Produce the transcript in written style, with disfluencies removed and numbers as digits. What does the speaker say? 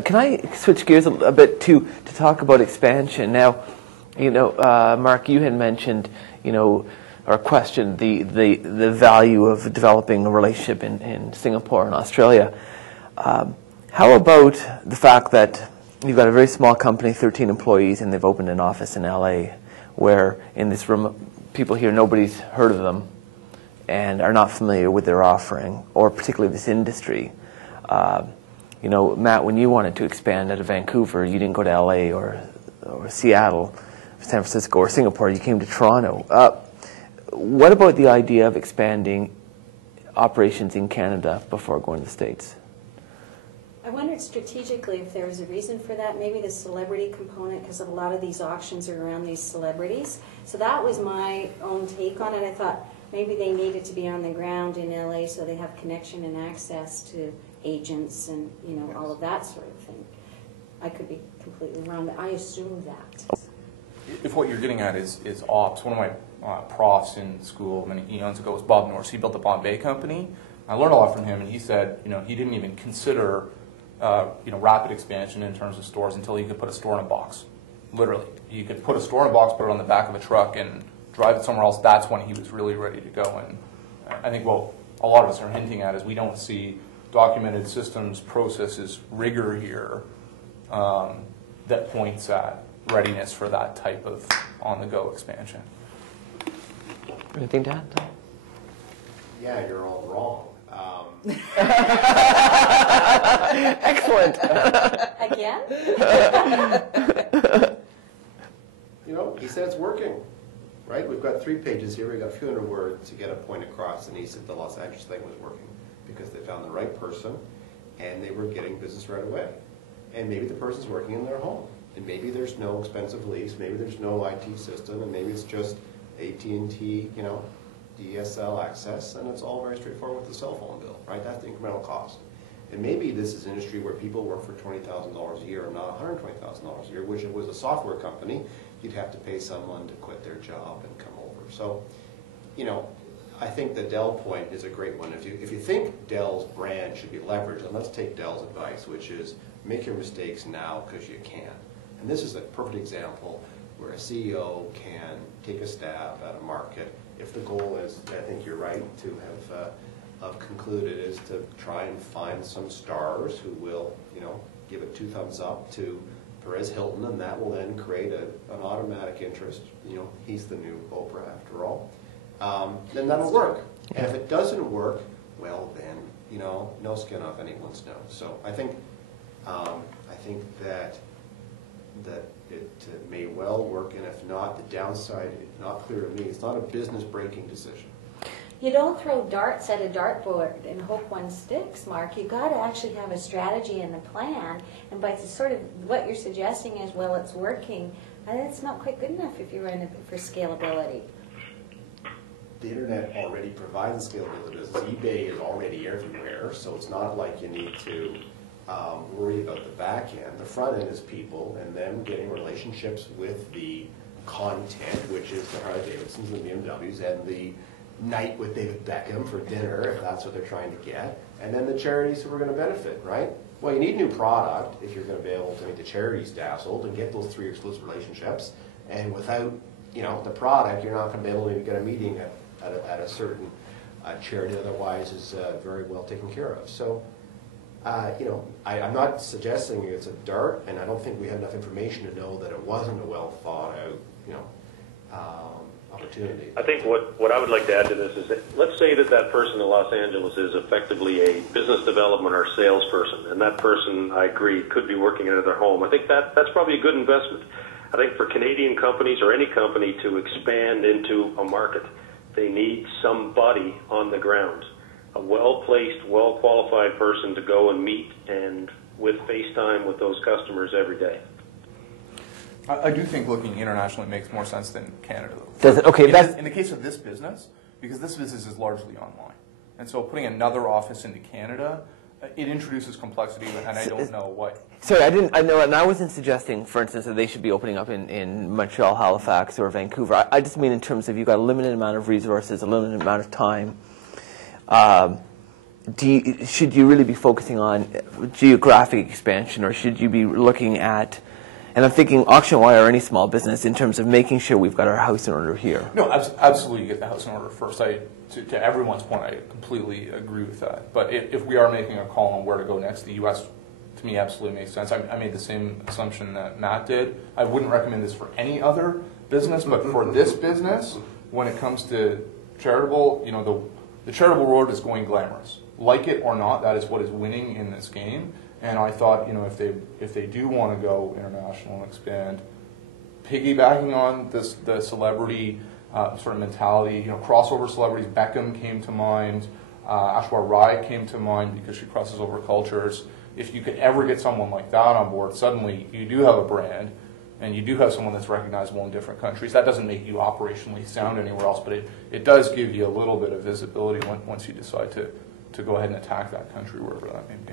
Can I switch gears a bit to talk about expansion? Now, Mark, you had mentioned, or questioned the value of developing a relationship in Singapore and Australia. How about the fact that you've got a very small company, 13 employees, and they've opened an office in LA, where in this room, people here, nobody's heard of them and are not familiar with their offering, or particularly this industry. Matt, when you wanted to expand out of Vancouver, you didn't go to LA or Seattle, San Francisco, or Singapore. You came to Toronto. What about the idea of expanding operations in Canada before going to the States? I wondered strategically if there was a reason for that, maybe the celebrity component, because a lot of these auctions are around these celebrities. So that was my own take on it. I thought maybe they needed to be on the ground in LA so they have connection and access to agents and all of that sort of thing. I could be completely wrong, but I assumed that. If what you're getting at is ops, one of my profs in school many eons ago was Bob Norris. He built the Bombay company. I learned a lot from him, and he said, he didn't even consider, rapid expansion in terms of stores until he could put a store in a box. Literally, you could put a store in a box, put it on the back of a truck, and drive it somewhere else. That's when he was really ready to go. And I think what a lot of us are hinting at is we don't see documented systems, processes, rigor here that points at readiness for that type of on-the-go expansion. Anything to add, Tom? Yeah, you're all wrong. Excellent. Again? He said it's working, right? We've got 3 pages here. We've got a few hundred words to get a point across, and he said the Los Angeles thing was working because they found the right person, and they were getting business right away. And maybe the person's working in their home, and maybe there's no expensive lease, maybe there's no IT system, and maybe it's just AT&T, DSL access, and it's all very straightforward with the cell phone bill, right? That's the incremental cost. And maybe this is an industry where people work for $20,000 a year and not $120,000 a year, which if it was a software company, you'd have to pay someone to quit their job and come over. So, I think the Dell point is a great one. If you think Dell's brand should be leveraged, and let's take Dell's advice, which is make your mistakes now because you can. And this is a perfect example where a CEO can take a stab at a market if the goal is, I think you're right, to have concluded, is to try and find some stars who will, give it 2 thumbs up to Perez Hilton, and that will then create an automatic interest. He's the new Oprah after all. Then that'll work. And if it doesn't work, well then, no skin off anyone's nose. So I think that it may well work, and if not, the downside is not clear to me. It's not a business-breaking decision. You don't throw darts at a dartboard and hope one sticks, Mark. You've got to actually have a strategy and a plan. And by sort of what you're suggesting is, well, it's working, and it's not quite good enough if you're in it for scalability. The internet already provides the scalability business. eBay is already everywhere, so it's not like you need to worry about the back end. The front end is people and them getting relationships with the content, which is the Harley-Davidsons and BMWs, and the night with David Beckham for dinner, if that's what they're trying to get, and then the charities who are going to benefit, right? Well, you need new product if you're going to be able to make the charities dazzled and get those 3 exclusive relationships, and without, the product, you're not going to be able to get a meeting at a certain charity, otherwise is very well taken care of. So, I'm not suggesting it's a dart, and I don't think we have enough information to know that it wasn't a well thought out, opportunity. I think what I would like to add to this is that let's say that person in Los Angeles is effectively a business development or salesperson, and that person, I agree, could be working out of their home. I think that's probably a good investment. I think for Canadian companies or any company to expand into a market, they need somebody on the ground, a well-placed, well-qualified person to go and meet and with FaceTime with those customers every day. I do think looking internationally makes more sense than Canada, though. Does it? Okay, in the case of this business, because this business is largely online. And so putting another office into Canada, it introduces complexity, and I don't know what. Sorry, I know, and I wasn't suggesting, for instance, that they should be opening up in Montreal, Halifax, or Vancouver. I just mean in terms of you've got a limited amount of resources, a limited amount of time. should you really be focusing on geographic expansion, or should you be looking at, and I'm thinking Auctionwire or any small business, in terms of making sure we've got our house in order here? No, absolutely, you get the house in order first. To everyone's point, I completely agree with that. But if we are making a call on where to go next, the U.S. to me absolutely makes sense. I made the same assumption that Matt did. I wouldn't recommend this for any other business, but for this business, when it comes to charitable, the charitable road is going glamorous. Like it or not, that is what is winning in this game. And I thought, if they do want to go international and expand, piggybacking on the celebrity sort of mentality, crossover celebrities, Beckham came to mind, Aishwarya Rai came to mind because she crosses over cultures. If you could ever get someone like that on board, suddenly you do have a brand, and you do have someone that's recognizable in different countries. That doesn't make you operationally sound anywhere else, but it does give you a little bit of visibility once you decide to go ahead and attack that country, wherever that may be.